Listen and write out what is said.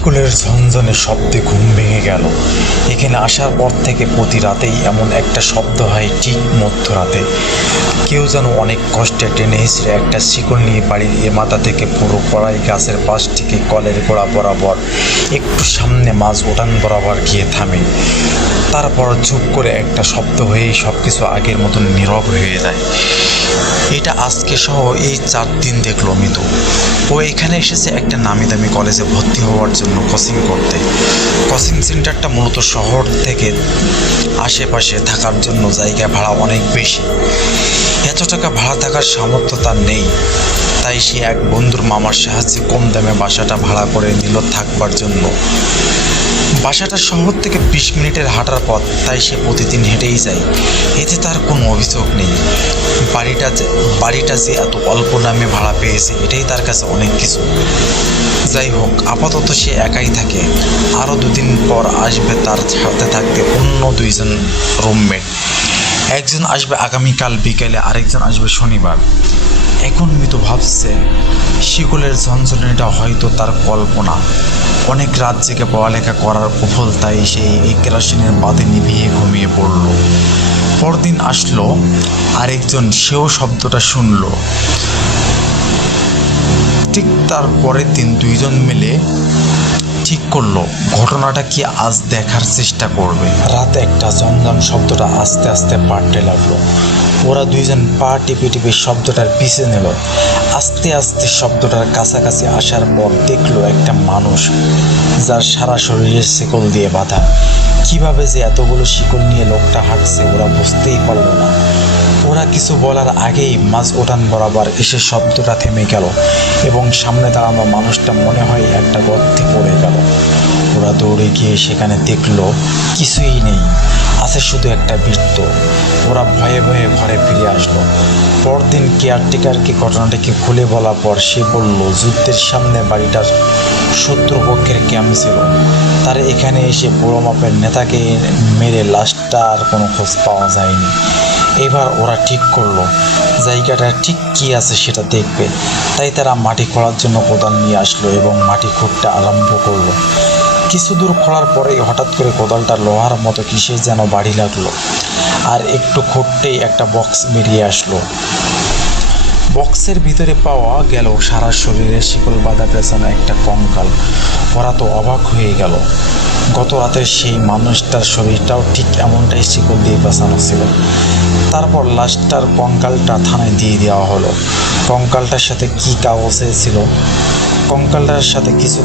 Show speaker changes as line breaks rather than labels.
শিকলের ঝনঝনে শব্দে ঘুম ভেঙে গেল। এখানে আসার পর থেকে প্রতি রাতেই এমন একটা শব্দ হয় ঠিক মধ্যরাতে। কেউ যেন অনেক কষ্টে টেনে হিসড়ে একটা শিকল নিয়ে বাড়ির এ মাথা থেকে পুরো কড়াই গাছের পাশ থেকে কলের গোড়া বরাবর। একটু সামনে মাছ ওঠান বরাবর গিয়ে থামে। তারপর চুপ করে একটা শব্দ হয়েই সব কিছু আগের মতন নীরব হয়ে যায়। এটা আজকে সহ এই চার দিন দেখল মিতু। ও এখানে এসেছে একটা নামি দামি কলেজে ভর্তি হওয়ার জন্য। কোচিং করতে। কোচিং সেন্টারটা মূলত শহর থেকে আশেপাশে থাকার জন্য জায়গা ভাড়া অনেক বেশি। এত টাকা ভাড়া থাকার সামর্থ্য তার নেই। তাই সে এক বন্ধুর মামার সাহায্যে কম দামে বাসাটা ভাড়া করে নিল থাকবার জন্য। বাসাটা শহর থেকে বিশ মিনিটের হাঁটার পথ, তাই সে প্রতিদিন হেঁটেই যায়। এতে তার কোনো অভিযোগ নেই। বাড়িটা যে বাড়িটা যে এত অল্প নামে ভাড়া পেয়েছে, এটাই তার কাছে অনেক কিছু। যাই হোক, আপাতত সে একাই থাকে। আরও দুদিন পর আসবে তার সাথে থাকতে অন্য দুইজন রুমমেট। একজন আসবে আগামীকাল বিকেলে, আরেকজন আসবে শনিবার। এখন মৃত ভাবছে, শিকলের ঝনঝনিটা হয়তো তার কল্পনা। অনেক রাত জেগে পড়ালেখা করার কুফল, তাই সেই এই কেরোসিনের বাদে নিভিয়ে ঘুমিয়ে পড়ল। পরদিন আসলো, আরেকজন সেও শব্দটা শুনল। ঠিক তার পরের দিন দুইজন মিলে ঠিক করল। ঘটনাটা কি আজ দেখার চেষ্টা করবে? রাত একটা জমজম শব্দটা আস্তে আস্তে বাড়তে লাগল। ওরা দুইজন পা টিপে টিপে শব্দটার পিছে নিল। আস্তে আস্তে শব্দটার কাছাকাছি আসার পর দেখল একটা মানুষ যার সারা শরীরে শিকল দিয়ে বাঁধা। কীভাবে যে এতগুলো শিকল নিয়ে লোকটা হাঁটছে ওরা বুঝতেই পারল না। ওরা কিছু বলার আগেই মাছ ওঠান বরাবর এসে শব্দটা থেমে গেল এবং সামনে দাঁড়ানো মানুষটা মনে হয় একটা গর্তে পড়ে গেল। ওরা দৌড়ে গিয়ে সেখানে দেখল, কিছুই নেই, আছে শুধু একটা বৃত্ত। ওরা ভয়ে ভয়ে ঘরে ফিরে আসলো। পরদিন কেয়ারটেকারকে ঘটনাটিকে খুলে বলার পর সে বলল, যুদ্ধের সামনে বাড়িটার শত্রুপক্ষের ক্যাম্প ছিল তার এখানে এসে বড় মাপের নেতাকে মেরে লাশটা আর কোনো খোঁজ পাওয়া যায়নি। এবার ওরা ঠিক করল, জায়গাটা ঠিক কী আছে সেটা দেখবে। তাই তারা মাটি খোঁড়ার জন্য কোদাল নিয়ে আসলো এবং মাটি খুঁড়তে আরম্ভ করল। কিছু দূর খোঁড়ার পরেই হঠাৎ করে কোদালটা লোহার মতো কিসে যেন বাড়ি লাগল। আর একটু খুঁড়তেই একটা বক্স বেরিয়ে আসলো। বক্সের ভিতরে পাওয়া গেল সারা শরীরে শিকল বাঁধা পেছানো একটা কঙ্কাল। ওরা তো অবাক হয়ে গেল। গত রাতে সেই মানুষটার শরীরটাও ঠিক এমনটাই শিকল দিয়ে পেছানো ছিল। তারপর লাশটার কঙ্কালটা থানায় দিয়ে দেওয়া হলো। কঙ্কালটার সাথে কি কাগজ ছিল? কঙ্কালটার সাথে কিছু